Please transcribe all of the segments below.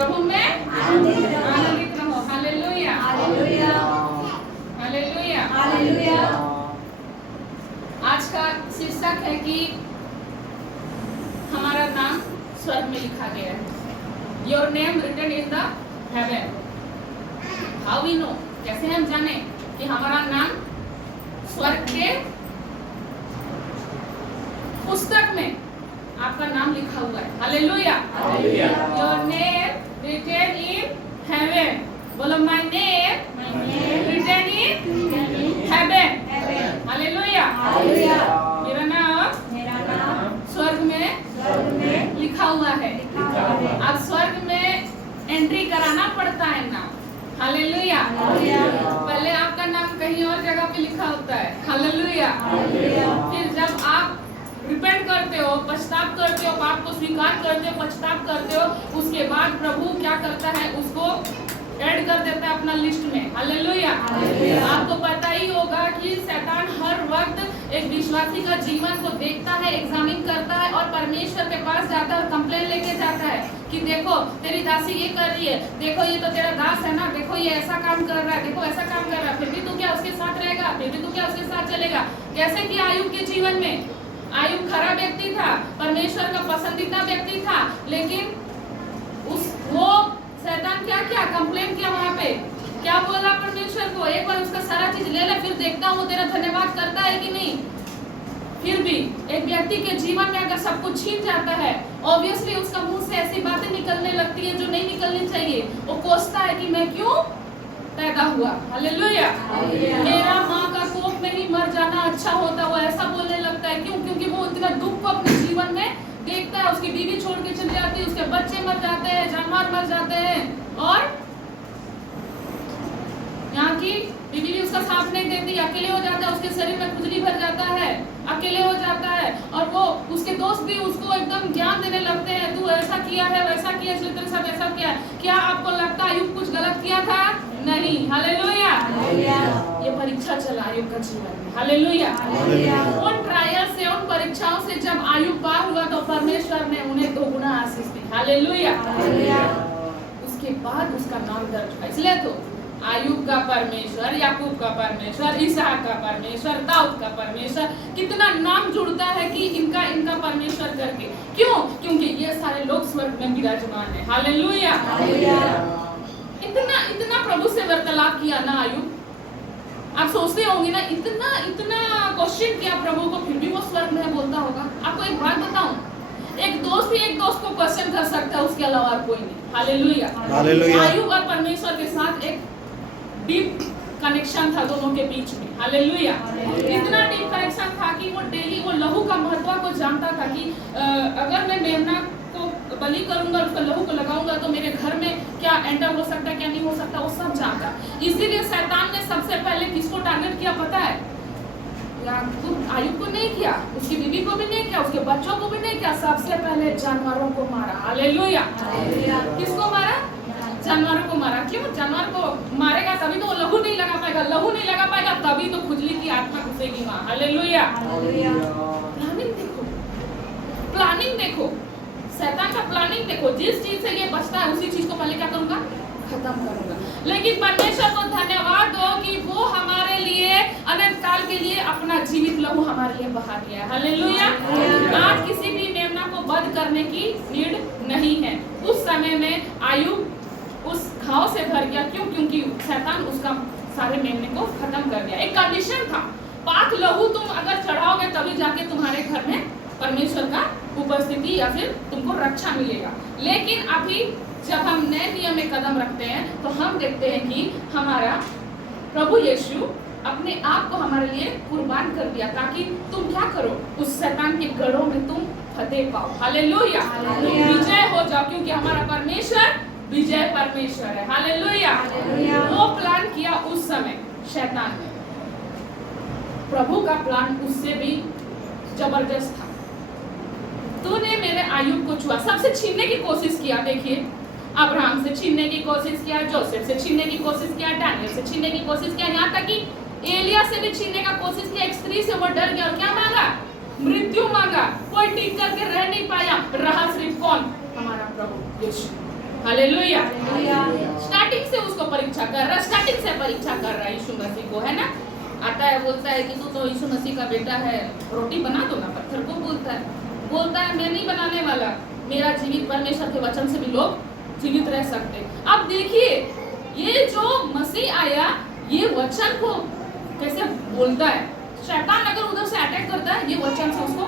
प्रभु में आनंदित रहो। Hallelujah hallelujah hallelujah. हालेलुया। आज का शीर्षक है कि हमारा नाम स्वर्ग में लिखा गया है। Your name written in the heaven. How we know? कैसे हम जाने कि हमारा नाम स्वर्ग के पुस्तक में आपका नाम लिखा हुआ है। Hallelujah. Your name written in heaven. बोलो my name written in heaven. Hallelujah. मेरा नाम स्वर्ग में लिखा हुआ है। अब स्वर्ग में एंट्री कराना पड़ता है नाम। हालेलुया। पहले आपका नाम कहीं और जगह पे लिखा होता है। हालेलुया। फिर जब आप रिपेंट करते हो, पश्चाताप करते हो, पाप को स्वीकार करते हो, पश्चाताप करते हो, उसके बाद प्रभु क्या करता है, उसको ऐड कर देता है अपना लिस्ट में। हालेलुया। आपको पता ही होगा कि शैतान हर वक्त एक विश्वासी का जीवन को देखता है, एग्जामिन करता है और परमेश्वर के पास जाता है और कंप्लेन लेके जाता है कि देखो तेरी दासी ये कर रही है, देखो ये तो तेरा दास है ना, देखो ये ऐसा काम कर रहा है, देखो ऐसा काम कर रहा है, फिर भी तू क्या उसके साथ रहेगा, फिर भी तू क्या उसके साथ चलेगा। कैसे कि आयुब के जीवन में आयुब खराब व्यक्ति था, परमेश्वर का पसंदीदा व्यक्ति था, लेकिन वो शैतान क्या किया, कंप्लेन किया वहां पे, क्या बोला परमेश्वर को, एक बार उसका सारा चीज ले ले, फिर देखता हूँ तेरा धन्यवाद करता है कि नहीं। फिर भी एक व्यक्ति के जीवन में अगर सब कुछ छीन जाता है, ऑब्वियसली उसका मुंह से ऐसी बातें निकलने लगती है जो नहीं निकलनी चाहिए। वो कोसता है कि मैं क्यों पैदा हुआ। हालेलुया। मेरा माँ का कोख में ही मर जाना अच्छा होता, वो ऐसा बोलने लगता है। क्यों? क्योंकि वो इतना दुख को अपने जीवन में देखता है। उसकी बीवी छोड़ के चली जाती है, उसके बच्चे मर जाते हैं, जानवर मर जाते हैं, और यहाँ की बीवी भी उसका साथ नहीं देती, अकेले हो जाता है, उसके शरीर में खुजली भर जाता है, अकेले हो जाता है, और वो उसके दोस्त भी उसको एकदम ज्ञान देने लगते हैं, तू ऐसा किया है, वैसा किया, इसलिए तेरे साथ ऐसा किया। क्या आपको लगता है आयुब कुछ गलत किया था? नहीं। हालेलुया। ये परीक्षा चला आयुब का जीवन में। हालेलुया। उन ट्रायल से, उन परीक्षाओं से जब आयुब पार हुआ तो परमेश्वर ने उन्हें 2 गुना आशीष दी। हालेलुया। उसके बाद उसका नाम दर्ज हुआ। इसलिए तो आयुब का परमेश्वर, याकूब का परमेश्वर, इसहाक का परमेश्वर, दाऊद का परमेश्वर, कितना नाम जुड़ता है कि इनका परमेश्वर करके। क्यों? क्योंकि ये सारे लोग स्वर्ग में विराजमान है। हालेलुया। इतना प्रभु से वार्तालाप किया ना आयुब। आप सोचते होंगे ना, इतना क्वेश्चन किया प्रभु को, फिर भी वो स्वर्ग में बोलता होगा। आपको एक बात बताऊं, एक दोस्त ही एक दोस्त को क्वेश्चन कर सकता है, उसके अलावा कोई नहीं। हालेलुया। आयुब और परमेश्वर के साथ एक डीप कनेक्शन था दोनों के बीच में। हालेलुया। इतना डीप कनेक्शन था कि वो डेली वो लहू का महत्व को जानता था कि अगर मैं मेमना को बलि करूंगा, उसका लहू को लगाऊंगा तो मेरे घर में क्या एंटर हो सकता है, क्या नहीं हो सकता, वो सब जानता। इसीलिए शैतान ने सबसे पहले किसको टारगेट किया पता है? आयुब को नहीं किया, उसकी बीवी को भी नहीं किया, उसके बच्चों को भी नहीं किया, सबसे पहले जानवरों को मारा। हालेलुया। किसको मारा? जानवरों को मारा। क्यों? जानवर को मारेगा तभी तो वो लहू नहीं लगा पाएगा, लहू नहीं लगा पाएगा तभी तो खुजली की आत्मा घुसेगी वहां। हालेलुया। प्लानिंग देखो, प्लानिंग देखो, शैतान का प्लानिंग देखो। जिस चीज से ये बचता है उसी चीज को पहले क्या करूंगा, खत्म करूंगा। लेकिन परमेश्वर को धन्यवाद दो कि वो हमारे लिए अनंत काल के लिए अपना जीवित लहू हमारे लिए बहा दिया। हालेलुया। आज किसी भी मेमना को वध करने की नीड नहीं है। उस समय में आयुब उस घाव से भर गया। क्यों? क्योंकि शैतान उसका सारे मेमने को खत्म कर दिया। एक कंडीशन था, पाक लहू तुम अगर चढ़ाओगे तभी जाके तुम्हारे घर में परमेश्वर का उपस्थिति या फिर तुमको रक्षा मिलेगा। लेकिन अभी जब हम नए नियम में कदम रखते हैं तो हम देखते हैं कि हमारा प्रभु यीशु अपने आप को हमारे लिए कुर्बान कर दिया ताकि तुम क्या करो, उस शैतान के गढ़ों में तुम फतेह पाओ। हालेलुया। विजय हो जाओ, क्योंकि हमारा परमेश्वर विजय परमेश्वर है। हालेलुया। वो प्लान किया उस समय शैतान ने, प्रभु का प्लान उससे भी जबरदस्त था। तूने मेरे आयुब को छुआ, सबसे छीनने की कोशिश किया। देखिए, अब्राहम से छीनने की कोशिश किया, जोसेफ से छीनने की कोशिश किया, दानियल से छीनने की कोशिश किया, यहाँ तक कि एलिया से भी छीनने का कोशिश किया। एक स्त्री से वो डर गया और क्या मांगा? मृत्यु मांगा। कोई टिक करके रह नहीं पाया, रहा सिर्फ कौन? हमारा प्रभु यीशु। हालेलुया। स्टार्टिंग से उसको परीक्षा कर रहा है, स्टार्टिंग से परीक्षा कर रहा है यीशु मसीह को, है ना। आता है बोलता है कि तू तो यीशु मसीह का बेटा है, रोटी बना दो ना। पत्थर को बोलता है मैं नहीं बनाने वाला, मेरा जीवित परमेश्वर के वचन से भी लोग जीवित रह सकते। अब देखिए ये जो मसीह आया ये वचन को कैसे बोलता है। शैतान अगर उधर से अटैक करता है ये वचन से उसको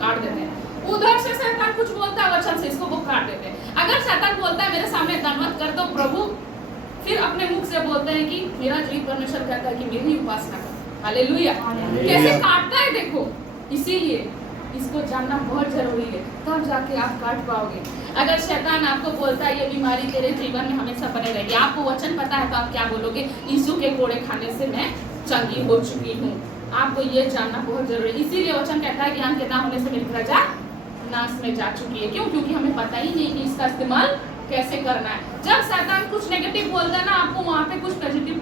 काट देते हैं, उधर से शैतान कुछ बोलता है वचन से इसको वो काट देते हैं। अगर शैतान बोलता है मेरे सामने दंडवत कर दो प्रभु, फिर अपने मुख से बोलते हैं कि मेरा जीवित परमेश्वर कहता है कि मेरी उपासना कर। हालेलुया। कैसे काटता है देखो। इसीलिए इसको जानना बहुत जरूरी है, तब जाके आप काट पाओगे। अगर शैतान आपको बोलता है ये बीमारी तेरे जीवन में हमेशा बने रहेगी, आपको वचन पता है तो आप क्या बोलोगे, यीशु के कोड़े खाने से मैं चंगी हो चुकी हूँ। आपको ये जानना बहुत जरूरी है। इसीलिए वचन कहता है कि ज्ञान के ना होने से मेरी प्रजा नाश में जा चुकी है। क्यों? क्योंकि हमें पता ही नहीं कि इसका इस्तेमाल कैसे करना है। जब शैतान कुछ नेगेटिव बोलता है ना, आपको वहाँ पे कुछ पॉजिटिव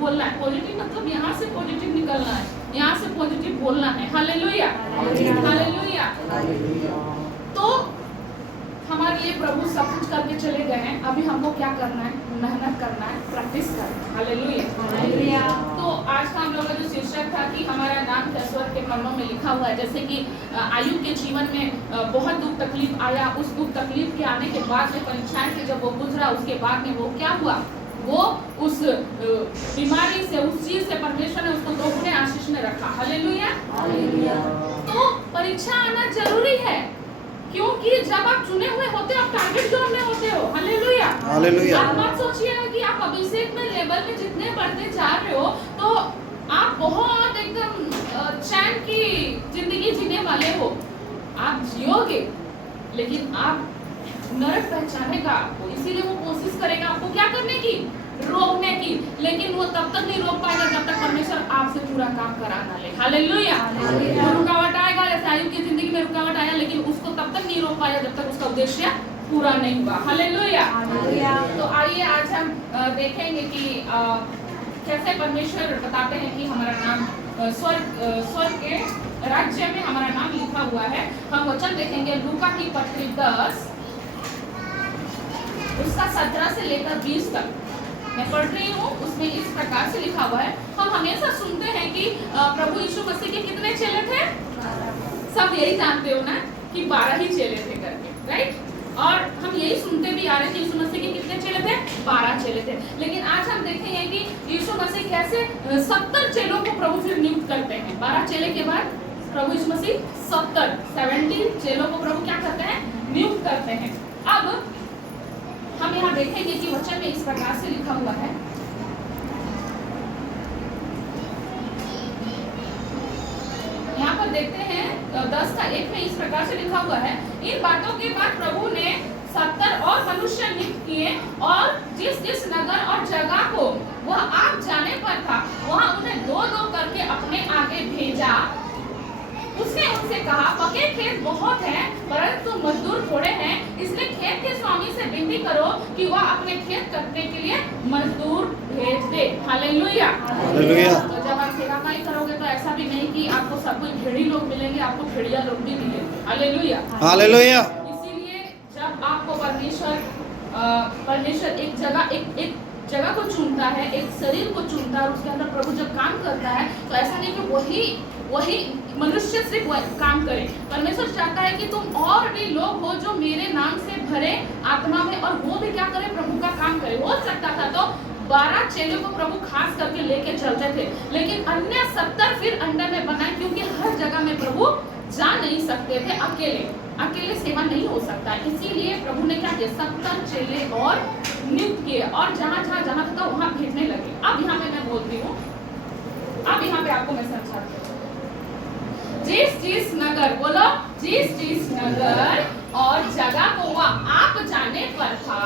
बोलना है। पॉजिटिव मतलब यहाँ से पॉजिटिव निकलना है, यहाँ से पॉजिटिव बोलना है। Hallelujah, hallelujah. तो हमारे लिए प्रभु सब कुछ करके चले गए हैं, अभी हमको क्या करना है, मेहनत करना है, प्रैक्टिस करना है। हालेलुया। तो आज का हम लोगों का जो शीर्षक था कि हमारा नाम क्या स्वर्ग के पन्नों में लिखा हुआ है। जैसे कि आयुब के जीवन में बहुत दुख तकलीफ आया, उस दुख तकलीफ के आने के बाद में परीक्षाएं से जब वो गुजरा, उसके बाद में वो क्या हुआ, वो उस बीमारी से, उस चीज से परमेश्वर ने उसको दोगुने आशीष में रखा। हालेलुया। तो परीक्षा आना जरूरी है, क्योंकि जब आप चुने हुए होते हो आप टारगेट जोन में होते हो। Hallelujah, hallelujah. आप मत सोचिएगा कि आप अभिषेक में लेवल में जितने बढ़ते जा रहे हो तो आप बहुत एकदम चैन की जिंदगी जीने वाले हो। आप जियोगे, लेकिन आप नरक पहचानेगा आपको। इसीलिए वो कोशिश करेगा आपको क्या करने की, रोकने की, लेकिन वो तब तक नहीं रोक पाएगा जब तक परमेश्वर आपसे पूरा काम करा ना ले। हालेलुया। रुकावट आएगा, जैसे आयुब की जिंदगी में रुकावट आया, लेकिन उसको तब तक नहीं रोक पाया जब तक उसका उद्देश्य पूरा नहीं हुआ। हालेलुया। तो आइए आज हम देखेंगे कि कैसे परमेश्वर बताते हैं कि हमारा नाम स्वर्ग के राज्य में हमारा नाम लिखा हुआ है। हम वचन देखेंगे लूका की पत्री 10 उसका 17 से लेकर 20 तक मैं पढ़ रही हूँ। उसमें इस प्रकार से लिखा हुआ है। हम हमेशा सुनते हैं कि प्रभु यीशु मसीह के कितने चेले थे, सब यही जानते हो ना कि 12 ही चेले थे करके, राइट। और हम यही सुनते भी आ रहे थे यीशु मसीह के कितने चेले थे, 12 चेले थे। लेकिन आज हम देखेंगे कि यीशु मसीह कैसे 70 चेलों को प्रभु फिर नियुक्त करते हैं। 12 चेले के बाद प्रभु यीशु मसीह 70 चेलों को प्रभु क्या करते हैं, नियुक्त करते हैं। अब हम यहाँ देखेंगे कि वचन में इस प्रकार से लिखा हुआ है। यहाँ पर देखते हैं 10 का 1 में इस प्रकार से लिखा हुआ है, इन बातों के बाद प्रभु ने 70 और मनुष्य नियुक्त किए और जिस जिस नगर और जगह को वह आप जाने पर था वहाँ उन्हें 2-2 करके अपने आगे भेजा। उसने उनसे कहा, पके खेत बहुत हैं परंतु मजदूर थोड़े हैं, इसलिए खेत के स्वामी से विनती करो कि वह अपने खेत काटने के लिए मजदूर भेज दे। Hallelujah, hallelujah. तो जब आप सेवाकाई करोगे तो ऐसा भी नहीं कि आपको सब कोई भेड़ी लोग मिलेंगे, आपको भेड़िया लोग भी मिलेंगे। Hallelujah, hallelujah. इसीलिए जब आपको परमेश्वर एक जगह को चुनता है, एक शरीर को चुनता है, उसके अंदर प्रभु जब काम करता है तो ऐसा नहीं कि वही मनुष्य सिर्फ काम करे। परमेश्वर चाहता है कि तुम और भी लोग हो जो मेरे नाम से भरे आत्मा में, और वो भी क्या करे, प्रभु का काम करे। हो सकता था तो 12 चेलों को प्रभु खास करके लेके चलते थे, लेकिन अन्य 70 फिर अंडर में बनाए, क्योंकि हर जगह में प्रभु जा नहीं सकते थे, अकेले सेवा नहीं हो सकता। इसीलिए प्रभु ने क्या किया, 70 चेले और नियुक्त किए और जहाँ था वहाँ भेजने लगे। अब यहाँ पे मैं बोलती हूँ, अब यहाँ पे आपको मैं समझाती हूँ। जिस नगर, बोलो, जिस नगर और जगह को वह आप जाने पर था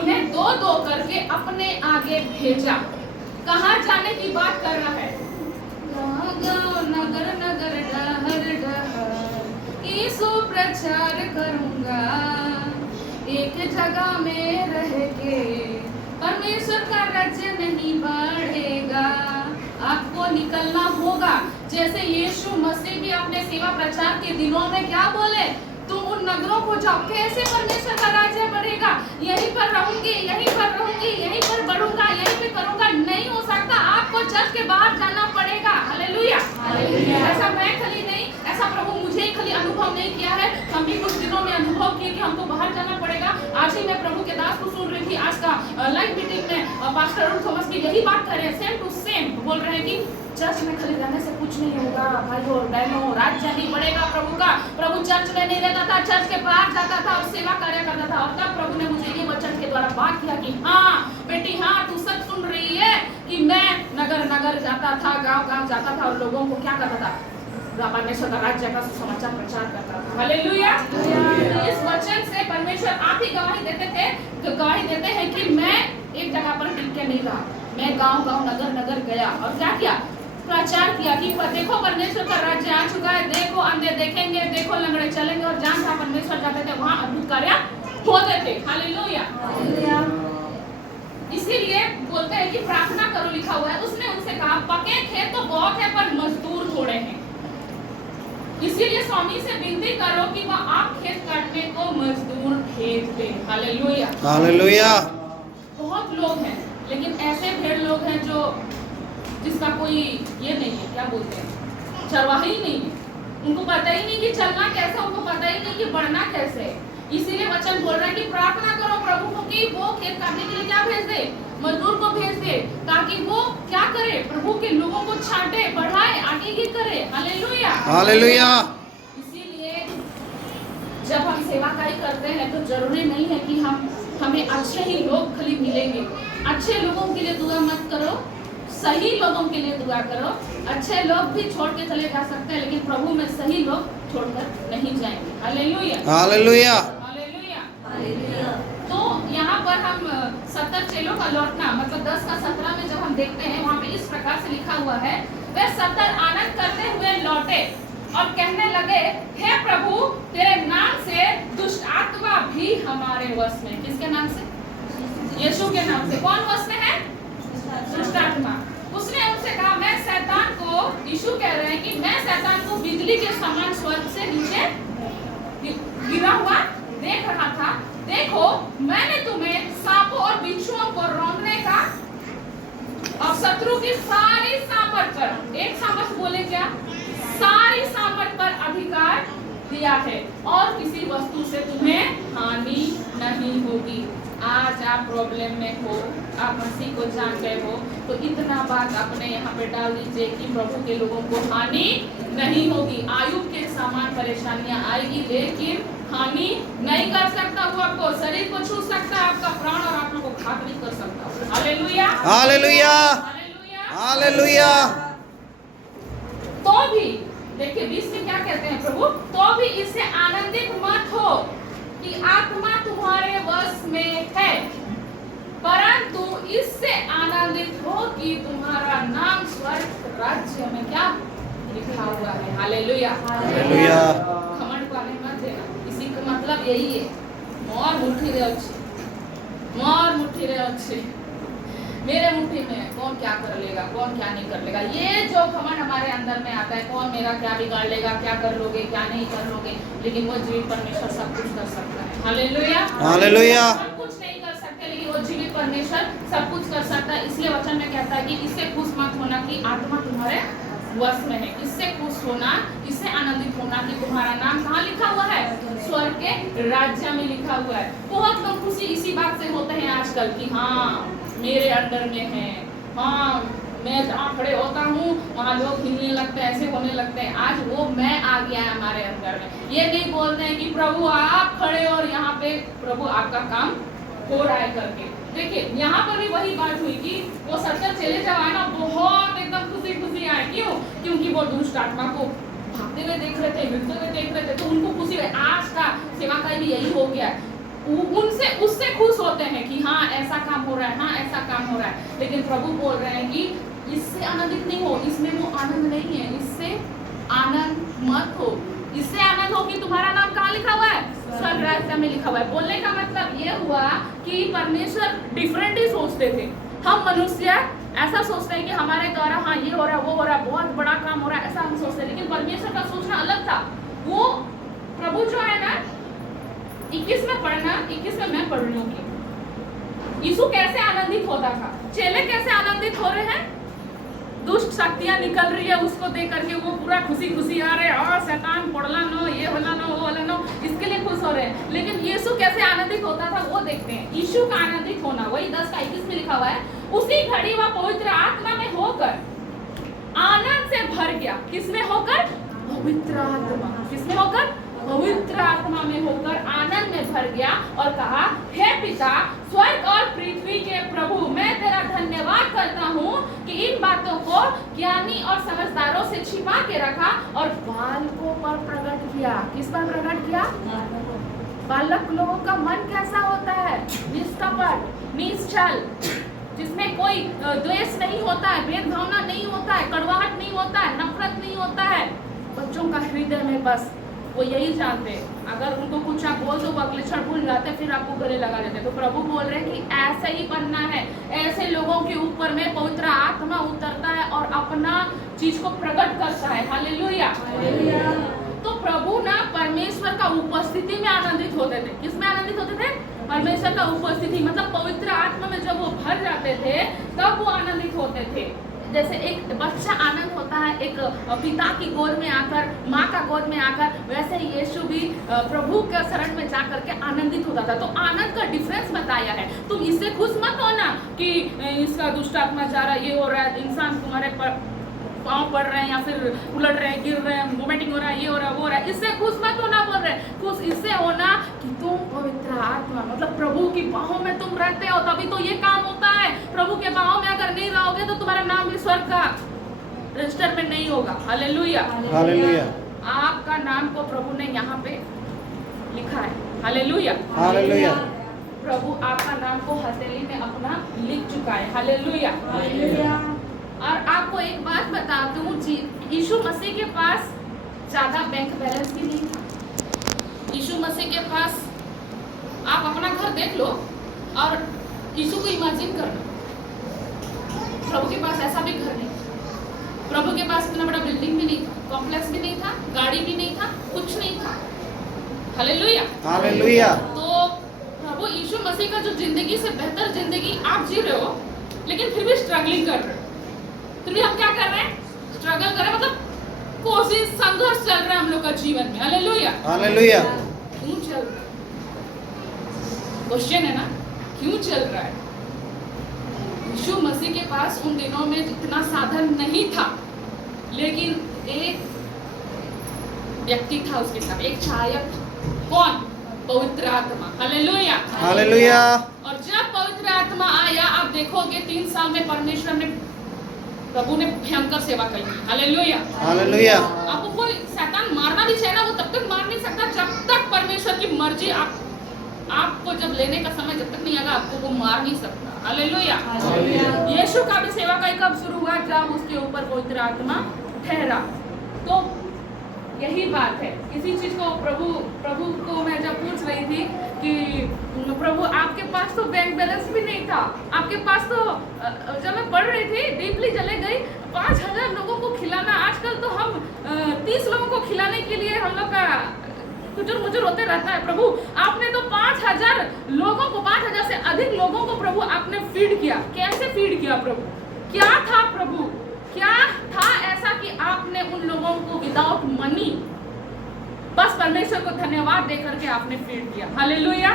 उन्हें 2-2 करके अपने आगे भेजा। कहाँ जाने की बात कर रहा है, नगर नगर डहर डहर यीशु प्रचार करूंगा, एक जगह में रह के परमेश्वर का राज्य नहीं बढ़ेगा। आपको निकलना होगा, जैसे यीशु मसीह भी अपने सेवा प्रचार के दिनों में क्या बोले, तुम उन नगरों को जाओ। कैसे परमेश्वर का राज्य बढ़ेगा, यहीं पर ऐसा मैं खाली नहीं, ऐसा प्रभु मुझे ही खाली अनुभव नहीं किया है, हम भी कुछ दिनों में अनुभव किए कि हमको बाहर जाना पड़ेगा। आज ही मैं प्रभु के दास को सुन रही थी, आज का लाइव मीटिंग में पास्टर अरुण थॉमस की यही बात कर रहे हैं, सेम टू सेम बोल रहे हैं कि चर्च में खाली रहने से कुछ नहीं होगा भाइयों और बहनों, राज्य ही बढ़ेगा प्रभु का। प्रभु चर्च में नहीं रहता था, चर्च के बाहर जाता था और सेवा कार्य करता था। और तब प्रभु ने मुझे ये वचन के द्वारा बात किया कि हाँ बेटी, हाँ तू सच सुन रही है कि मैं नगर नगर जाता था, गांव गांव जाता था और लोगों को क्या करता था, परमेश्वर का राज्य का सुसमाचार प्रचार करता था। हालेलुया। इस वचन से परमेश्वर आप ही गवाही देते थे, तो गवाही देते हैं कि मैं एक जगह पर टिक के नहीं रहा, मैं गांव गांव नगर नगर गया और क्या किया, प्रचार किया कि देखो परमेश्वर का राज्य आ चुका है, देखो अंधे देखेंगे, देखो लंगड़े चलेंगे। और जहाँ जहाँ परमेश्वर जाते थे वहाँ अद्भुत कार्य होते थे। हालेलुया। इसीलिए बोलते हैं कि प्रार्थना करो, लिखा हुआ है। उसने उनसे कहा पके खेत तो बहुत है पर मजदूर थोड़े हैं, इसीलिए स्वामी से विनती करो कि वह आप खेत काटने को मजदूर भेज दे। हालेलुया। हालेलुया। बहुत लोग हैं, लेकिन ऐसे ढेर लोग हैं जो जिसका कोई ये नहीं है, क्या बोलते हैं, चरवाही नहीं है, उनको पता ही नहीं कि चलना कैसे, उनको पता ही नहीं कि बढ़ना कैसे। इसीलिए वचन बोल रहा है कि प्रार्थना करो प्रभु को कि वो खेत काटने के लिए क्या भेज दे, मजदूर को भेज दे, ताकि वो क्या करे, प्रभु के लोगों को छांटे, बढ़ाए, आगे ही करे। हालेलुया। हालेलुया। इसीलिए जब हम सेवाकाई करते हैं तो जरूरी नहीं है कि हमें अच्छे ही लोग खाली मिलेंगे। अच्छे लोगों के लिए दुआ मत करो, सही लोगों के लिए दुआ करो। अच्छे लोग भी छोड़ के चले जा सकते हैं, लेकिन प्रभु में सही लोग छोड़कर नहीं जाएंगे। हालेलुया। हालेलुया। हालेलुया। हालेलुया। तो यहाँ पर हम 70 चेलों का लौटना, मतलब 10 का 17 में जब हम देखते हैं, वहाँ पे इस प्रकार से लिखा हुआ है, वे 70 आनंद करते हुए लौटे और कहने लगे, हे प्रभु तेरे नाम से दुष्ट आत्मा भी हमारे वश में। किसके नाम से? यीशु के नाम से। कौन वश में है? दुष्ट आत्मा। उसने उनसे कहा, मैं शैतान को, यीशु कह रहे हैं कि मैं शैतान को बिजली के समान स्वर्ग से नीचे गिरा हुआ देख रहा था। देखो मैंने तुम्हें सांपों और बिच्छुओं को रौंदने का और शत्रु की सारी सामर्थ पर, एक सामर्थ बोले क्या, सारी सामर्थ पर अधिकार दिया है और किसी वस्तु से तुम्हें हानि नहीं होगी। आज आप प्रॉब्लम में हो, आप मसीह को जान गए हो, तो इतना बात अपने यहाँ पे डाल दीजिए कि प्रभु के लोगों को हानि नहीं होगी। आयुब के समान परेशानियां आएगी, लेकिन हानि नहीं कर सकता। वो आपको शरीर को छू सकता है, आपका प्राण और आत्मा को घात नहीं कर सकता। हालेलुया। हालेलुया। हालेलुया। हालेलुया। तो भी देखिए 20 में क्या कहते हैं प्रभु, तो भी इससे आनंदित मत हो कि आत्मा तुम्हारे वश में है, परंतु इससे आनंदित हो कि तुम्हारा नाम स्वर्ग राज्य में क्या लिखा हुआ है। हालेलुया। हालेलुया। घमंड पाने मत देना, इसी का मतलब यही है, मोर मुट्ठी रे अच्छे, मोर मुट्ठी रे अच्छे, मेरे मुट्ठी में कौन क्या कर लेगा, कौन क्या नहीं कर लेगा। ये जो घमंड हमारे अंदर में आता है, कौन मेरा क्या बिगाड़ लेगा, क्या कर लोगे, क्या नहीं कर लोगे, लेकिन वो जीवित परमेश्वर सब कुछ कर सकता है। हालेलुया। हालेलुया। सब कुछ नहीं कर सकते, लेकिन वो जीवित परमेश्वर सब कुछ कर सकता है। इसलिए वचन में कहता है कि इससे खुश मत होना कि आत्मा तुम्हारे वश में है। इससे खुश होना, इससे आनंदित होना कि तुम्हारा नाम कहाँ लिखा हुआ है, स्वर्ग के राज्य में लिखा हुआ है। बहुत लोग खुशी इसी बात से होते हैं आजकल कि हाँ मेरे अंडर में है, हाँ मैं जहाँ खड़े होता हूँ वहाँ लोग हिलने लगते हैं, ऐसे होने लगते हैं। आज वो मैं आ गया है हमारे अंदर में। ये नहीं बोलते हैं कि प्रभु आप खड़े और यहाँ पे प्रभु आपका काम हो रहा है करके। देखिए यहाँ पर भी वही बात हुई कि वो 70 चेले जब आए ना, बहुत एकदम खुशी खुशी आए। क्यों? क्योंकि वो दुष्ट आत्मा को भागते हुए देख रहे थे, गिरते हुए देख रहे थे, तो उनको खुशी हुई। आज का सेवा का भी यही हो गया है, उनसे उससे खुश होते हैं कि हाँ ऐसा काम हो रहा है, हाँ ऐसा काम हो रहा है। लेकिन प्रभु बोल रहे हैं कि इससे आनंदित नहीं हो, इसमें वो आनंद नहीं है, इससे आनंद मत हो। इससे आनंद हो कि तुम्हारा नाम कहाँ लिखा हुआ है, स्वर्ग राज्य में लिखा हुआ है। बोलने का मतलब ये हुआ कि परमेश्वर डिफरेंट ही सोचते थे। हम मनुष्य ऐसा सोचते हैं कि हमारे द्वारा हाँ ये हो रहा है, वो हो रहा है, बहुत बड़ा काम हो रहा है, ऐसा हम सोचते हैं। लेकिन परमेश्वर का सोचना अलग था। वो प्रभु जो है ना, 21 में पढ़ना, 21 में मैं पढ़ लूंगी। यीशु कैसे आनंदित होता था, चेले कैसे आनंदित हो रहे हैं, दुष्ट शक्तियां निकल रही है उसको देख करके वो पूरा खुशी खुशी आ रहे हैं, और शैतान पड़ला नो, ये वाला नो, वो वाला नो, इसके लिए खुश हो रहे हैं। लेकिन यीशु कैसे आनंदित होता था वो देखते हैं। यीशु का आनंदित होना वही 10:21 में लिखा हुआ है, उसी घड़ी वह पवित्र आत्मा में होकर आनंद से भर गया। किसमें होकर? पवित्र आत्मा। किसमें होकर? पवित्र आत्मा में होकर आनंद में भर गया और कहा, हे पिता, स्वर्ग और पृथ्वी के प्रभु, मैं तेरा धन्यवाद करता हूँ कि इन बातों को ज्ञानी और समझदारों से छिपा के रखा और बालकों पर प्रकट किया। किस पर प्रकट किया? बालक लोगों का मन कैसा होता है? निष्कपट, निश्चल, जिसमें कोई द्वेष नहीं होता है, भेदभावना नहीं होता है, कड़वाहट नहीं होता है, नफरत नहीं होता है। बच्चों का हृदय में बस वो यही जानते हैं, अगर उनको कुछ आप बोल दो वो अगले क्षण भूल जाते, फिर आपको गले लगा देते। तो प्रभु बोल रहे हैं कि ऐसे ही बनना है। ऐसे लोगों के ऊपर में पवित्र आत्मा उतरता है और अपना चीज को प्रकट करता है। हालेलुया। तो प्रभु ना परमेश्वर का उपस्थिति में आनंदित होते थे। किसमें आनंदित होते थे? परमेश्वर का उपस्थिति, मतलब पवित्र आत्मा में जब वो भर जाते थे तब वो आनंदित होते थे। जैसे एक बच्चा आनंद होता है एक पिता की गोद में आकर, माँ का गोद में आकर, वैसे ही यीशु भी प्रभु के शरण में जाकर के आनंदित होता था। तो आनंद का डिफरेंस बताया है। तुम इससे खुश मत होना कि इसका दुष्ट आत्मा जा रहा है, ये हो रहा है, इंसान तुम्हारे पाँव पड़ रहे हैं या फिर उलट रहे हैं, गिर रहे हैं, वोमिटिंग हो रहा है, ये हो रहा है, वो हो रहा है। इससे खुश मत होना बोल रहे हैं। खुश इससे होना कि तुम पवित्र आत्मा, मतलब प्रभु की बाहों में तुम रहते हो, तभी तो ये काम होता है। प्रभु के बाहों में अगर नहीं रहोगे तो तुम्हारा नाम भी स्वर्ग का रजिस्टर में नहीं होगा। हालेलुया, हालेलुया, आपका नाम को प्रभु ने यहाँ पे लिखा है। हालेलुया, हालेलुया, प्रभु आपका नाम को हथेली में अपना लिख चुका है। Hallelujah, hallelujah. और आपको एक बात बताती हूँ, यीशु मसीह के पास ज्यादा बैंक बैलेंस भी नहीं था। यीशु मसीह के पास, आप अपना घर देख लो और यीशु को इमेजिन कर लो, प्रभु के पास ऐसा भी घर नहीं था। प्रभु के पास इतना बड़ा बिल्डिंग भी नहीं था, कॉम्प्लेक्स भी नहीं था, गाड़ी भी नहीं था, कुछ नहीं था। Hallelujah, hallelujah. तो प्रभु यीशु मसीह का जो जिंदगी से बेहतर जिंदगी आप जी रहे हो, लेकिन फिर भी स्ट्रगलिंग कर रहे हो। फिर भी हम क्या कर रहे हैं? स्ट्रगल कर रहे हैं, मतलब कोशिश, संघर्ष चल रहा है हम लोग का जीवन में। Hallelujah, hallelujah. क्यों चल रहा है? क्वेश्चन है ना, क्यों चल रहा है? यीशु मसीह के पास उन दिनों में इतना साधन नहीं था, लेकिन एक व्यक्ति था उसके साथ, एक सहायक। कौन? पवित्र आत्मा। Hallelujah, hallelujah. और जब पवित्र आत्मा आया, आप देखोगे 3 साल में परमेश्वर ने, प्रभु ने भयंकर सेवा की। Hallelujah, hallelujah. आपको कोई शैतान मारना भी चाहे ना, वो तब तक मार नहीं सकता जब तक परमेश्वर की मर्जी आपको जब लेने का समय जब तक नहीं आएगा, आपको वो मार नहीं सकता। हालेलुया। यीशु का भी सेवा का कब शुरू हुआ? जब उसके ऊपर पवित्र आत्मा ठहरा। तो यही बात है। इसी चीज को प्रभु को मैं जब पूछ रही थी कि प्रभु आपके पास तो बैंक बैलेंस भी नहीं था, आपके पास तो, जब मैं पढ़ रही थी डीपली चले गई, 5000 लोगों को खिलाना, आजकल तो हम 30 लोगों को खिलाने के लिए हम लोग का कुचर मुचर होते रहता है। प्रभु आपने तो 5000 लोगों को, 5000 से अधिक लोगों को प्रभु आपने फीड किया। कैसे फीड किया प्रभु? क्या था प्रभु? क्या था ऐसा कि आपने उन लोगों को विदाउट मनी, बस परमेश्वर को धन्यवाद देकर के आपने फीड किया। Hallelujah,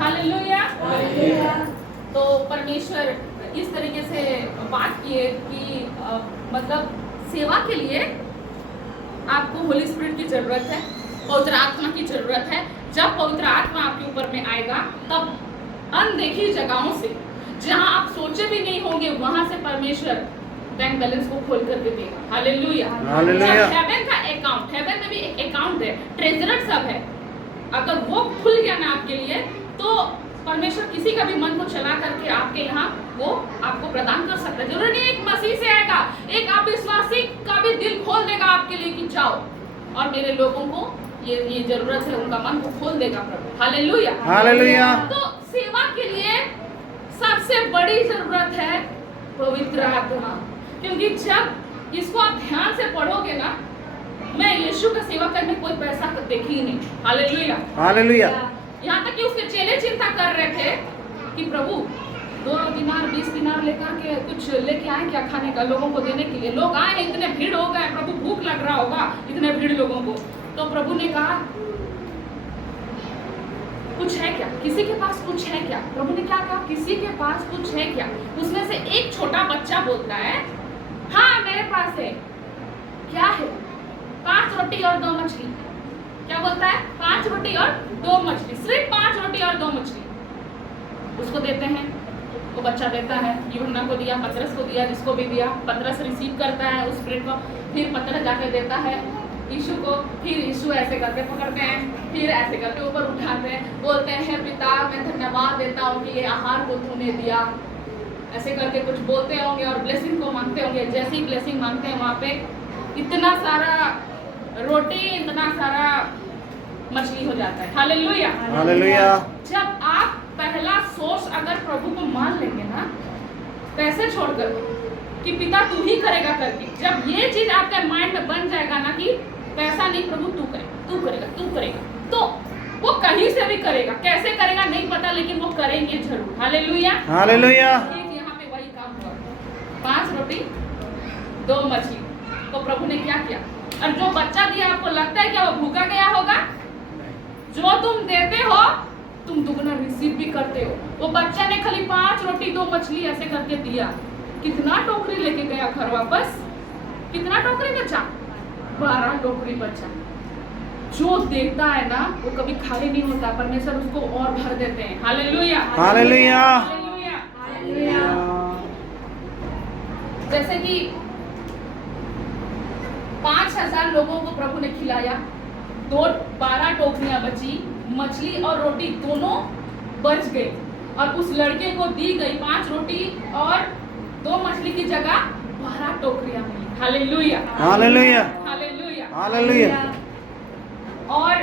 hallelujah. तो परमेश्वर इस तरीके से बात किए कि मतलब सेवा के लिए आपको होली स्पिरिट की जरूरत है, पवित्र आत्मा की जरूरत है। जब पवित्र आत्मा आपके ऊपर में आएगा, तब अनदेखी जगहों से, जहां आप सोचे भी नहीं होंगे, वहां से परमेश्वर बैंक बैलेंस को खोल करके देगा। Hallelujah, hallelujah. हेवन का अकाउंट, हेवन में भी एक अकाउंट है, ट्रेजरर सब है। अगर वो खुल गया ना आपके लिए, तो परमेश्वर किसी का भी मन को चला करके आपके यहाँ वो आपको प्रदान कर सकता है। जरूरी नहीं एक मसीह से आएगा, एक आप विश्वासी का भी दिल खोल देगा आपके लिए कि जाओ और मेरे लोगों को ये जरूरत है, उनका मन को खोल देगा प्रभु। Hallelujah, hallelujah. तो सेवा के लिए सबसे बड़ी जरूरत है पवित्र आत्मा, क्योंकि जब इसको आप ध्यान से पढ़ोगे ना, मैं यीशु का सेवा करने कोई पैसा देखी ही नहीं। Hallelujah, hallelujah. यहाँ तक कि उसके चेले चिंता कर रहे थे कि प्रभु 2 दिनार 20 दिनार लेकर के कुछ लेके आए क्या खाने का लोगों को देने के लिए? लोग आए हैं, इतने भीड़ हो गए, प्रभु भूख लग रहा होगा इतने भीड़ लोगों को। तो प्रभु ने कहा कुछ है क्या? किसी के पास कुछ है क्या? प्रभु ने क्या कहा? किसी के पास कुछ है क्या? उसमें से एक छोटा बच्चा बोलता है हाँ मेरे पास है। क्या है? 5 रोटी और 2 मछली। क्या बोलता है? 5 रोटी और 2 मछली, सिर्फ 5 रोटी और 2 मछली। उसको देते हैं, वो बच्चा देता है, यूहन्ना को दिया, पतरस को दिया, जिसको भी दिया। पतरस रिसीव करता है उस ब्रेड को, फिर पतरस जाके देता है यीशु को, फिर यीशु ऐसे करके पकड़ते हैं, फिर ऐसे करके ऊपर उठाते हैं, बोलते हैं पिता मैं धन्यवाद देता हूँ कि ये आहार को तूने दिया। ऐसे करके कुछ बोलते होंगे और ब्लेसिंग को मांगते होंगे। जैसे ही ब्लेसिंग मांगते हैं वहाँ पे इतना सारा रोटी, इतना सारा मछली हो जाता है। Hallelujah hallelujah. जब आप पहला सोर्स अगर प्रभु को मान लेंगे ना, पैसे छोड़कर कि पिता तू ही करेगा करके, जब ये चीज आपके माइंड में बन जाएगा ना कि पैसा नहीं प्रभु तू करेगा, तू करेगा, तू करेगा, तो वो कहीं से भी करेगा। कैसे करेगा नहीं पता, लेकिन वो करेंगे जरूर। Hallelujah hallelujah. यहाँ पे वही काम हुआ, 5 रोटी 2 मछली। तो प्रभु ने क्या किया? और जो बच्चा दिया आपको लगता है क्या वो भूखा गया होगा? जो तुम देते हो तुम दुगना रिसीव भी करते हो। वो बच्चा ने खाली 5 रोटी 2 मछली ऐसे करके दिया, कितना टोकरी लेके गया घर वापस? कितना टोकरी बचा? 12 टोकरी बचा। जो देता है ना वो कभी खाली नहीं होता, परमेश्वर उसको और भर देते हैं। Hallelujah hallelujah. हालेलुया। जैसे कि 5000 लोगों को प्रभु ने खिलाया, 12 टोकरियां बची, मछली और रोटी दोनों बच गए, और उस लड़के को दी गई 5 रोटी और 2 मछली की जगह 12 टोकरियां मिली। Hallelujah hallelujah hallelujah hallelujah. और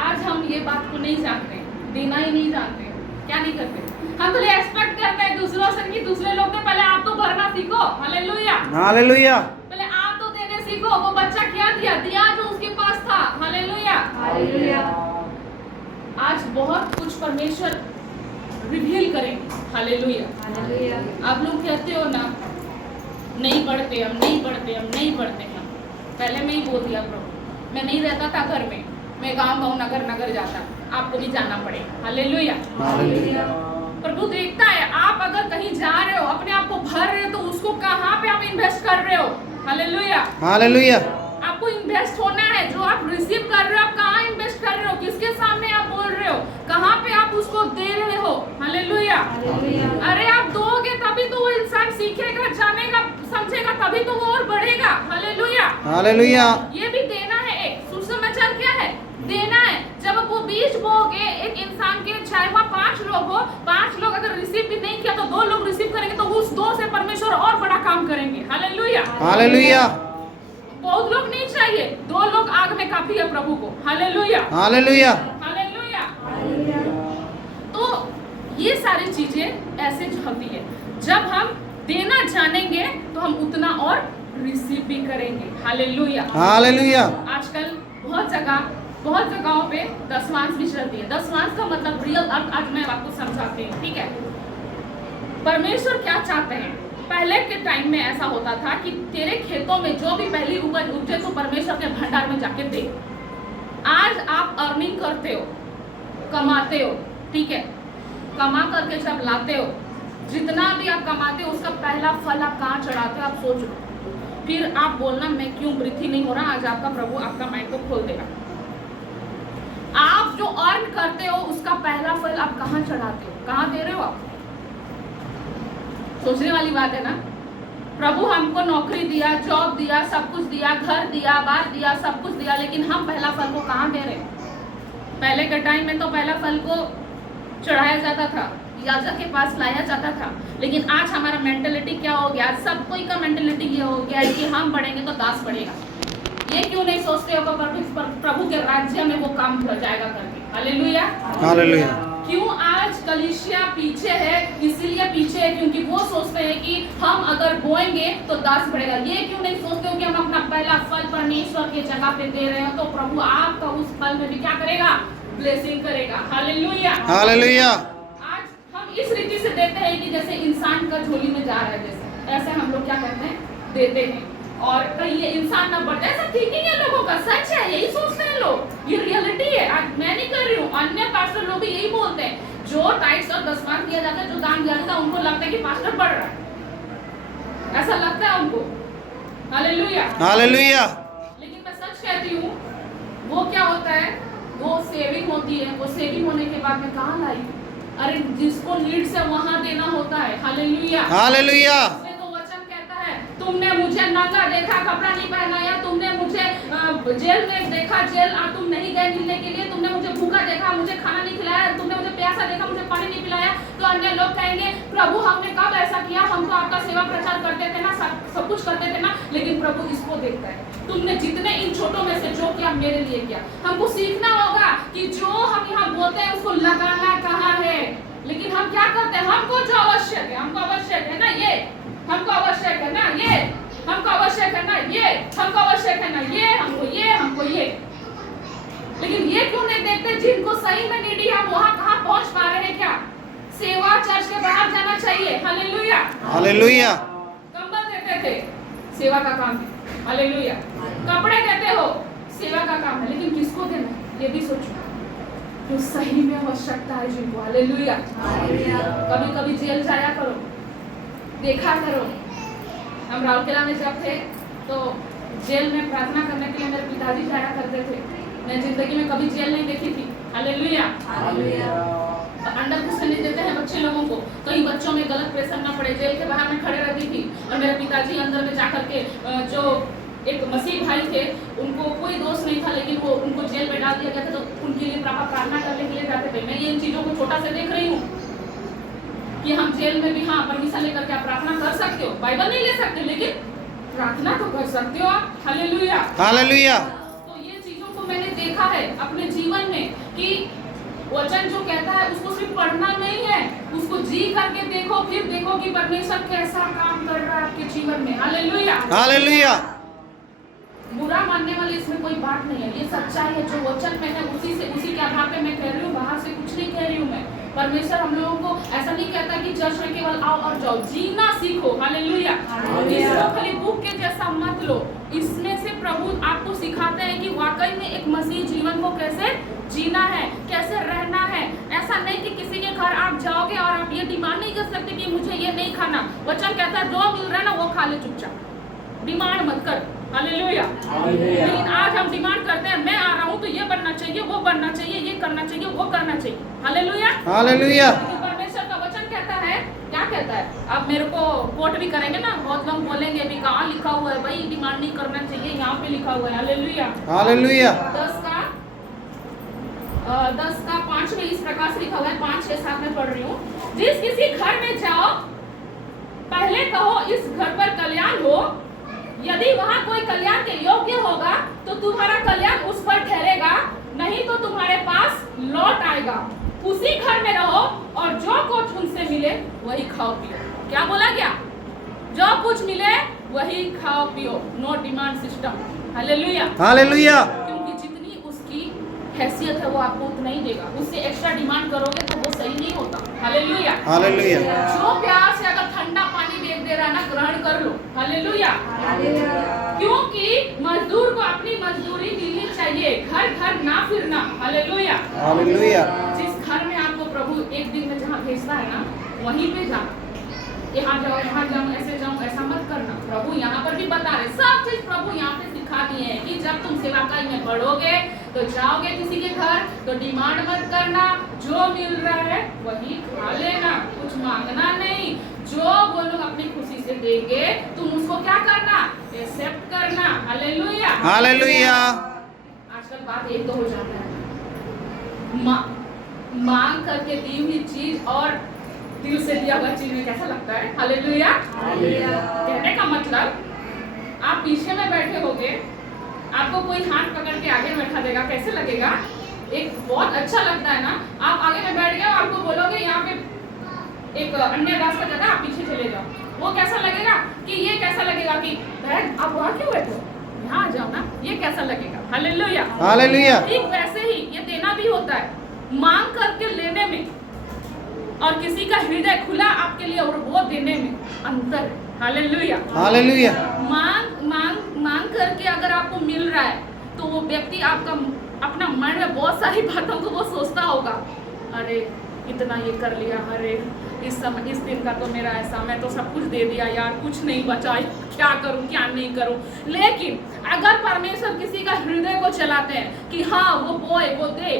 आज हम ये बात को नहीं जानते, देना ही नहीं जानते। क्या नहीं करते? हम तो एक्सपेक्ट करते हैं दूसरों से कि दूसरे लोग ने पहले आप तो भरना सीखो। Hallelujah hallelujah. पहले आप तो देने सीखो। वो बच्चा क्या दिया? दिया जो उसके पास था। Hallelujah hallelujah. आज बहुत कुछ परमेश्वर रिवील करेंगे। Hallelujah hallelujah. आप लोग कहते हो ना नहीं पढ़ते हम, नहीं पढ़ते हम, नहीं पढ़ते हम। पहले मैं ही बोल दिया प्रभु, मैं नहीं रहता था घर में, मैं गांव नगर नगर जाता, आपको भी जाना पड़ेगा। Hallelujah hallelujah. प्रभु देखता है आप अगर कहीं जा रहे हो, अपने आप को भर रहे हो, तो उसको कहाँ पे आप इन्वेस्ट कर रहे हो? Hallelujah hallelujah. आपको इन्वेस्ट होना है। जो आप रिसीव कर रहे हो आप कहाँ इन्वेस्ट कर रहे हो? किसके सामने आप बोल रहे हो? कहाँ पे आप उसको दे रहे हो? हालेलुया। अरे आप दोगे तभी तो वो इंसान सीखेगा, जानेगा, समझेगा, तभी तो वो और बढ़ेगा। Hallelujah hallelujah. ये भी देना है। एक सुसमाचार क्या है? देना है। जब वो बीज बोगे एक इंसान के, चाहे वह 5 लोग हो, 5 लोग अगर रिसीव भी नहीं किया तो 2 लोग रिसीव करेंगे, तो उस 2 से परमेश्वर और बड़ा काम करेंगे। Hallelujah hallelujah. बहुत लोग नहीं चाहिए, 2 लोग आग में काफी है प्रभु को। Hallelujah hallelujah. हालेलुया। तो ये सारी चीजें ऐसे होती है। जब हम देना जानेंगे तो हम उतना और रिसीव भी करेंगे। Hallelujah hallelujah. आजकल बहुत जगहों पे दशमांश भी चलती है। दशमांश का मतलब रियल अर्थ आज मैं आपको समझाती हूँ, ठीक है? परमेश्वर क्या चाहते हैं? पहले के टाइम में ऐसा होता था कि तेरे खेतों में जो भी पहली उपज उपजे तो परमेश्वर के भंडार में जाके दे। आज आप अर्निंग करते हो, कमाते हो, ठीक है? कमा करके जब लाते हो, जितना भी आप कमाते हो उसका पहला फल आप कहाँ चढ़ाते हो? आप सोचो, फिर आप बोलना मैं क्यों वृद्धि नहीं हो रहा। आज आपका प्रभु आपका माइंड को खोल देगा। आप जो अर्न करते हो उसका पहला फल आप कहाँ चढ़ाते हो? कहाँ दे रहे हो आप? सोचने वाली बात है ना। प्रभु हमको नौकरी दिया, जॉब दिया, सब कुछ दिया, घर दिया, बार दिया, सब कुछ दिया, लेकिन हम पहला फल को कहाँ दे रहे हैं? पहले के टाइम में तो पहला फल को चढ़ाया जाता था, याजक के पास लाया जाता था, लेकिन आज हमारा मेंटेलिटी क्या हो गया? सब कोई का मेंटेलिटी ये हो गया है कि हम बढ़ेंगे तो दास बढ़ेगा। ये क्यों नहीं सोचते हो प्रभु के राज्य में वो काम हो जाएगा करके? Hallelujah hallelujah. क्यों आज कलीसिया पीछे है? इसीलिए पीछे है क्योंकि वो सोचते हैं कि हम अगर बोएंगे तो दास बढ़ेगा। ये क्यों नहीं सोचते हो कि हम अपना पहला फल परमेश्वर की जगह पे दे रहे हो तो प्रभु आपका उस फल में भी क्या करेगा? ब्लेसिंग करेगा। Hallelujah hallelujah. आज हम इस रीति से देते हैं कि कि जैसे इंसान का झोली में जा रहा है, जैसे ऐसे हम लोग क्या करते हैं, देते हैं, और कहीं ये इंसान ना बढ़ जाए। ऐसा थिंकिंग है लोगों का, सच है, यही सोचते हैं लोग, ये रियलिटी है। आज मैं नहीं कर रही हूँ, अन्य पास्टर लोग भी यही बोलते हैं। जो टाइट्स और दसवां दिया जाता है, जो दान दिया जाता है, उनको लगता है कि पास्टर बढ़ रहा है, ऐसा लगता है उनको। Hallelujah, hallelujah. लेकिन मैं सच कहती हूँ, वो क्या होता है, वो सेविंग होती है। वो सेविंग होने के बाद में कहाँ लाई? अरे जिसको नीड्स है वहां देना होता है। Hallelujah, hallelujah. इसमें तो वचन कहता है, तुमने मुझे नंगा देखा, कपड़ा नहीं पहनाया, तुमने मुझे जेल में देखा, जेल तुम नहीं गए मिलने के लिए, तुमने मुझे भूखा देखा, मुझे खाना नहीं खिलाया, तुमने मुझे प्यासा देखा, मुझे पानी नहीं पिलाया। तो अन्य लोग कहेंगे, प्रभु हमने कब ऐसा किया, हम तो आपका सेवा प्रचार करते थे ना, सब कुछ करते थे ना। लेकिन प्रभु इसको देखता है, तुमने जितने इन छोटों में से जो किया मेरे लिए किया। हमको सीखना होगा कि जो हम यहाँ बोलते हैं उसको लगाना कहाँ है। लेकिन हम क्या करते हैं, हमको जो आवश्यक है, हमको आवश्यक है ना ये, हमको आवश्यक है ना ये, हमको आवश्यक है ना ये, हमको आवश्यक है ना ये, हमको ये, हमको ये। लेकिन ये क्यों नहीं देखते जिनको सही में नीडी है, वहाँ कहाँ पहुँच पा रहे हैं? क्या सेवा चर्च के बाहर जाना चाहिए। Hallelujah, hallelujah. कंबल देते थे, सेवा का काम है। हालेलुया, कपड़े देते हो, सेवा का काम है। लेकिन किसको देना, ये भी सोचो, जो सही में आवश्यकता है जिनको। हालेलुया, कभी कभी जेल जाया करो, देखा करो। हम राउरकेला में जब थे तो जेल में प्रार्थना करने के लिए मेरे पिताजी जाया करते थे। मैं जिंदगी में कभी जेल नहीं देखी थी। हालेलुया, अंदर घुसने नहीं देते हैं बच्चे लोगों को, कहीं बच्चों में गलत प्रेशर ना पड़े। जेल के बाहर में खड़े रहती थी और मेरे पिताजी अंदर में जाकर के, जो एक मसीह भाई थे, उनको कोई दोष नहीं था, लेकिन वो उनको जेल में डाल दिया गया था, तो उनके लिए प्रार्थना करने के लिए जाते थे। मैं ये इन चीजों को छोटा से देख रही हूँ कि हम जेल में भी हाँ परमिशन लेकर के आप प्रार्थना कर सकते हो, बाइबल नहीं ले सकते, लेकिन प्रार्थना तो कर सकते हो आप। Hallelujah, hallelujah. तो ये चीजों को मैंने देखा है अपने जीवन में कि वचन जो कहता है उसको सिर्फ पढ़ना नहीं है, उसको जी करके देखो, फिर देखो कि परमेश्वर कैसा काम कर रहा है आपके जीवन में। Hallelujah, hallelujah. बुरा मानने वाली इसमें कोई बात नहीं है, ये सच्चाई है, जो वचन में है उसी के आधार पे मैं कह रही हूँ, बाहर से कुछ नहीं कह रही हूँ मैं। परमेश्वर हम लोगों को ऐसा नहीं कहता कि चर्च में केवल आओ और जाओ, जीना सीखो। हालेलुया, इसको खाली बुक के जैसा मत लो, इसमें से प्रभु आपको सिखाते हैं कि वाकई में एक मसीह जीवन को कैसे जीना है, कैसे रहना है। ऐसा नहीं कि किसी के घर आप जाओगे और आप ये डिमांड नहीं कर सकते कि मुझे ये नहीं खाना। वचन कहता है जो मिल रहा है ना वो खा ले चुपचाप, डिमांड मत कर। हालेलुया, लेकिन आज हम डिमांड करते हैं, मैं आ रहा हूँ तो ये बनना चाहिए, वो बनना चाहिए, ये करना चाहिए, वो करना चाहिए। Hallelujah, hallelujah. परमेश्वर का वचन कहता है, क्या कहता है, आप मेरे को कोट भी करेंगे ना, बहुत लोग बोलेंगे भी कहाँ लिखा हुआ है भाई डिमांड नहीं करना चाहिए, यहाँ पे लिखा हुआ है। Hallelujah, hallelujah. 10 का 5 में इस प्रकार से लिखा हुआ है, 5, 6, 7 में पढ़ रही हूँ। जिस किसी घर में जाओ पहले कहो इस घर पर कल्याण हो, यदि वहाँ कोई कल्याण के योग्य होगा तो तुम्हारा कल्याण उस पर ठहरेगा, नहीं तो तुम्हारे पास लौट आएगा। उसी घर में रहो और जो कुछ उनसे मिले वही खाओ पियो। क्या बोला गया? जो कुछ मिले वही खाओ पियो, no demand system. Hallelujah, hallelujah. क्योंकि जितनी उसकी हैसियत है वो आपको उतना ही देगा, उससे एक्स्ट्रा डिमांड करोगे तो वो सही नहीं होता। Hallelujah, hallelujah. जो प्यार से अगर ठंडा पानी दे रहा है ना, ग्रहण कर लो। हालेलुया, क्योंकि मजदूर को अपनी मजदूरी मिलनी चाहिए, घर घर ना फिरना। Hallelujah, hallelujah. जिस घर में आपको प्रभु एक दिन में जहाँ भेजता है ना वहीं पे जाना, यहाँ जाओ ऐसे जाओ ऐसा मत करना। प्रभु यहाँ पर भी बता रहे, सब चीज प्रभु यहाँ पे सिखा दिए हैं कि जब तुम सेवाकाई में बढ़ोगे तो जाओगे किसी के घर तो डिमांड मत करना, जो मिल रहा है वही खा लेना, कुछ मांगना नहीं। जो वो लोग अपनी खुशी से देंगे तुम उसको क्या करना, एक्सेप्ट करना। Hallelujah, hallelujah. आजकल बात एक तो हो जाता है, मांग करके दी हुई चीज और दिल से दिया हुआ चीज में कैसा लगता है। हालेलुया, कहने का मतलब आप पीछे में बैठे होगे, आपको कोई हाथ पकड़ के आगे बैठा देगा, कैसे लगेगा? एक बहुत अच्छा लगता है ना। आप आगे में बैठ गए और आपको बोलोगे यहाँ पे एक अन्य रास्ता जगह, आप पीछे चले जाओ, वो कैसा लगेगा? कि ये कैसा लगेगा कि बैठ आप वहाँ क्यों बैठो, यहाँ आ जाओ ना, ये कैसा लगेगा? Hallelujah, hallelujah. ठीक वैसे ही ये देना भी होता है, मांग करके लेने में और किसी का हृदय खुला आपके लिए और वो देने में अंतर है। हालेलुया। हालेलुया। मांग मांग मांग करके अगर आपको मिल रहा है तो वो व्यक्ति आपका अपना मन में बहुत सारी बातों को वो सोचता होगा, अरे इतना ये कर लिया, अरे इस दिन का तो मेरा ऐसा, मैं तो सब कुछ दे दिया यार, कुछ नहीं बचा, क्या करूं क्या नहीं करूं। लेकिन अगर परमेश्वर किसी का हृदय को चलाते हैं कि हाँ वो बोए वो दे,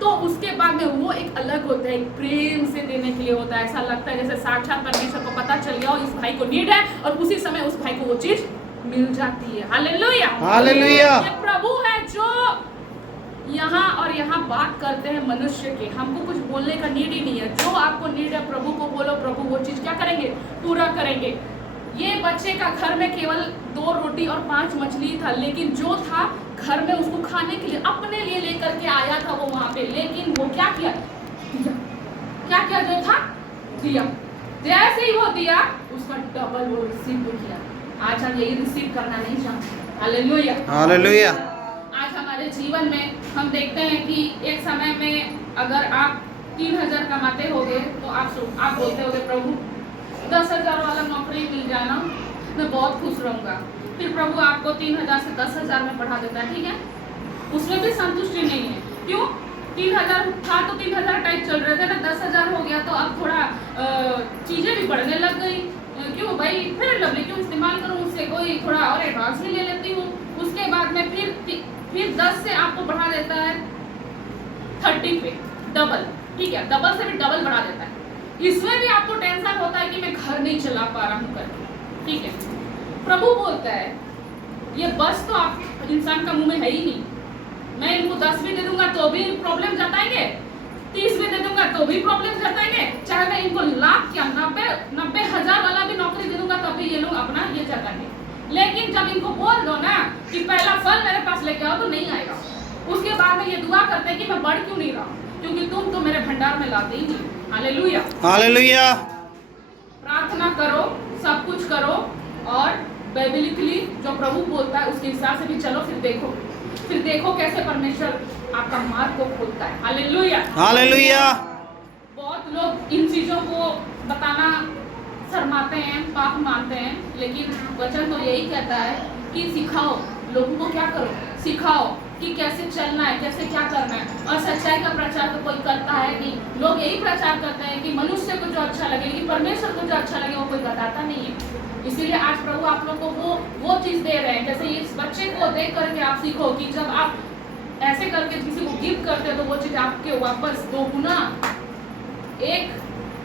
तो उसके बाद में वो एक अलग होता है, एक प्रेम से देने के लिए होता है। ऐसा लगता है जैसे साक्षात परमेश्वर को पता चल गया इस भाई को नीड है और उसी समय उस भाई को वो चीज मिल जाती है। हालेलुया। हालेलुया। ये प्रभु है जो यहाँ और यहाँ बात करते हैं मनुष्य के। हमको कुछ बोलने का नीड ही नहीं है, जो आपको नीड है प्रभु को बोलो, प्रभु वो चीज क्या करेंगे, पूरा करेंगे। ये बच्चे का घर में केवल 2 रोटी और 5 मछली था, लेकिन जो था घर में उसको खाने के लिए अपने लिए लेकर के आया था वो वहां पे, लेकिन वो क्या किया, दिया। क्या क्या जो था दिया। जैसे ही वो दिया उसका डबल वो रिसीव किया। आज हम यही रिसीव करना नहीं चाहते। हालेलुया। हालेलुया। आज हमारे जीवन में हम देखते हैं कि एक समय में अगर आप 3000 कमाते होगे तो आप बोलते होगे प्रभु 10,000 वाला नौकरी मिल जाए ना, मैं बहुत खुश रहूंगा। फिर प्रभु आपको 3000 से 10,000 में बढ़ा देता है, ठीक है, उसमें भी संतुष्टि नहीं है। क्यों? 3000 था तो 3000 टाइप चल रहे थे ना, 10,000 हो गया तो अब थोड़ा चीजें भी बढ़ने लग गई। क्यों भाई, फिर लवली क्यों इस्तेमाल करूं, उससे कोई थोड़ा और एडवांस भी ले लेती हूँ। उसके बाद में फिर 10 से आपको बढ़ा देता है 30 पे, डबल, ठीक है, डबल से भी डबल बढ़ा देता है। इसमें भी आपको टेंशन होता है कि मैं घर नहीं चला पा रहा हूँ करके, ठीक है। प्रभु बोलता है ये बस तो आप इंसान का मुंह में है ही नहीं। मैं इनको 10 भी दे दूंगा तो भी प्रॉब्लम जताएंगे, 30 भी दे दूंगा तो भी प्रॉब्लम जताएंगे, चाहे मैं इनको लाख क्या 90,000 वाला भी नौकरी दे दूंगा तब भी ये लोग अपना ये जताएंगे। लेकिन जब इनको बोल दो ना कि पहला फल मेरे पास लेके आओ तो नहीं आएगा। उसके बाद में ये दुआ करते हैं कि मैं बढ़ क्यों नहीं रहा, क्योंकि तुम तो मेरे भंडार में लाते ही नहीं। हालेलुया। हालेलुया। प्रार्थना करो, सब कुछ करो और बाइबलिकली जो प्रभु बोलता है उसके हिसाब से भी चलो, फिर देखो कैसे परमेश्वर आपका मार्ग को खोलता है। हालेलुया। हालेलुया। बहुत लोग इन चीजों को बताना शर्माते हैं, पाप मानते हैं, लेकिन वचन तो यही कहता है कि सिखाओ लोगों को, क्या करो, सिखाओ कि कैसे चलना है, कैसे क्या करना है। और सच्चाई का प्रचार तो कोई करता है नहीं, लोग यही प्रचार करते हैं कि मनुष्य को जो अच्छा लगे, लेकिन परमेश्वर को जो अच्छा लगे वो कोई बताता नहीं है। इसीलिए आज प्रभु आप लोग को वो चीज दे रहे हैं। जैसे इस बच्चे को देख करके आप सीखो कि जब आप ऐसे करके किसी को गिफ्ट करते हो तो वो चीज आपके वापस 2 गुना, एक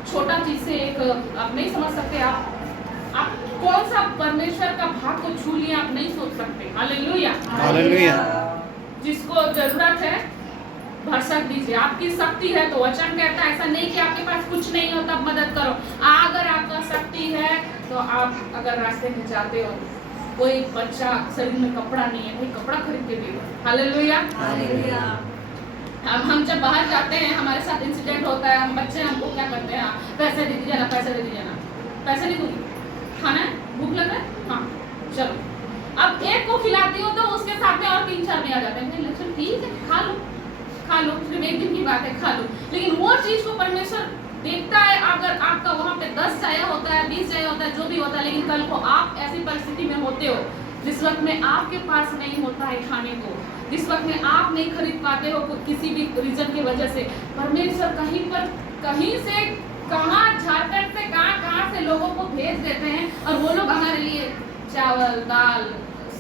छोटा चीज से एक आप नहीं समझ सकते। आप कौन सा परमेश्वर का भाग को छू लिया आप नहीं सोच सकते। हालेलुया। हालेलुया। जिसको जरूरत है भरसक दीजिए, आपकी शक्ति है तो वचन कहता है ऐसा नहीं कि आपके पास कुछ नहीं हो तब मदद करो। अगर आपका शक्ति है तो आप अगर रास्ते में जाते हो, कोई बच्चा शरीर में कपड़ा नहीं है, कोई कपड़ा खरीद के दे दो। हालेलुया। हालेलुया। अब हम जब बाहर जाते हैं, हमारे साथ इंसिडेंट होता है, हम बच्चे हमको क्या करते हैं, पैसे दे दीजिए ना, पैसे दे दीजिए ना, पैसे नहीं दूंगी, खाना है, भूख लग रहा है, हाँ चलो। अब एक को खिलाती हूँ तो उसके साथ में और 3-4 में आ जाते हैं, लक्ष्मण ठीक है खा लो, सिर्फ एक दिन की बात है, खा लो। लेकिन वो चीज को परमेश्वर देखता है। अगर आपका वहाँ पे 10 जाया होता है, 20 जाया होता है, जो भी होता है, लेकिन कल को आप ऐसी परिस्थिति में होते हो जिस वक्त में आपके पास नहीं होता है खाने को, जिस वक्त में आप नहीं खरीद पाते हो किसी भी रीजन की वजह से, परमेश्वर कहीं से कहाँ, झारखंड से कहाँ से लोगों को भेज देते हैं और वो लोग हमारे लिए चावल, दाल,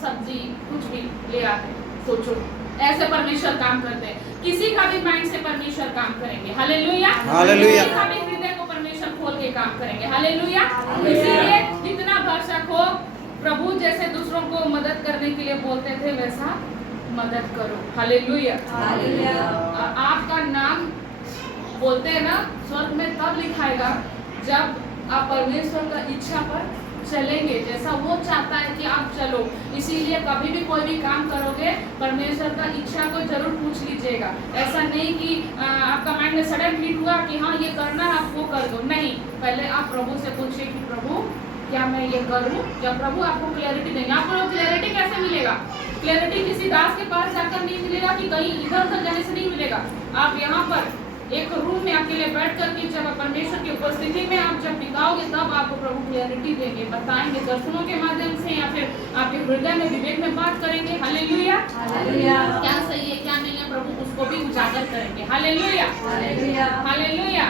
सब्जी कुछ भी ले आते हैं। सोचो ऐसे परमेश्वर काम करते हैं। किसी का भी माइंड से परमेश्वर काम करेंगे। हालेलुया। हालेलुया। किसी का भी हृदय को परमेश्वर खोल के काम करेंगे। हालेलुया। इसीलिए जितना भरसक हो, प्रभु जैसे दूसरों को मदद करने के लिए बोलते थे वैसा मदद करो। हालेलुया। आपका नाम बोलते हैं ना, स्वर्ग में तब लिखाएगा जब आप परमेश्वर का इच्छा पर चलेंगे, जैसा वो चाहता है कि आप चलो। इसीलिए कभी भी कोई भी काम करोगे परमेश्वर का इच्छा को जरूर पूछ लीजिएगा। ऐसा नहीं कि आपका माइंड में सडन हिट हुआ कि हाँ ये करना है, आप वो कर दो। नहीं, पहले आप प्रभु से पूछिए कि प्रभु क्या मैं ये करूँ। जब प्रभु आपको क्लैरिटी देंगे, आपको क्लैरिटी कैसे मिलेगा? क्लैरिटी किसी दास के पास जाकर नहीं मिलेगा कि कहीं इधर उधर जाने से नहीं मिलेगा। आप यहाँ पर एक रूम में अकेले बैठ करके जब परमेश्वर की उपस्थिति में आप जब बिताओगे तब आपको प्रभु क्लैरिटी देंगे, बताएंगे दर्शनों के माध्यम से या फिर आपके हृदय में विवेक में बात करेंगे। हालेलुया। क्या सही है क्या नहीं है प्रभु उसको भी उजागर करेंगे। Hallelujah hallelujah.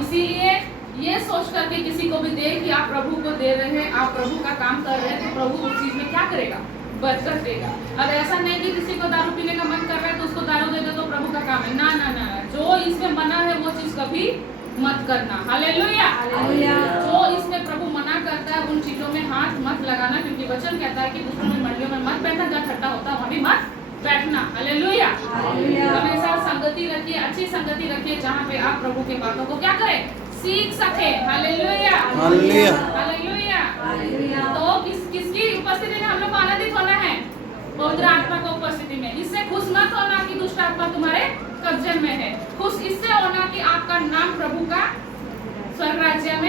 इसीलिए ये सोच करके किसी को भी दे कि आप प्रभु को दे रहे हैं, आप प्रभु का काम कर रहे हैं, तो प्रभु उस चीज में क्या करेगा, बरकत देगा। अब ऐसा नहीं कि किसी को दारू पीने का मन कर रहा है तो उसको दारू दे दो तो प्रभु का काम है, ना ना ना, जो इसमें मना है वो चीज कभी मत करना। हालेलुया। जो इसमें प्रभु मना करता है उन चीजों में हाथ मत लगाना, क्योंकि वचन कहता है कि दूसरों में मंडियों में मत बैठना, जहाँ ठट्टा होता है वहाँ भी मत बैठना। हालेलुया। हमेशा संगति रखिए, अच्छी संगति रखिए, जहाँ पे आप प्रभु के बातों को क्या करें, सीख सके। Hallelujah hallelujah. तो किसकी उपस्थिति में हम लोग को आनंदित होना है, पवित्र आत्मा को उपस्थिति में। इससे खुश मत होना कि दुष्ट आत्मा तुम्हारे कब्जे में है, खुश इससे होना कि आपका नाम प्रभु का स्वर्ग राज्य में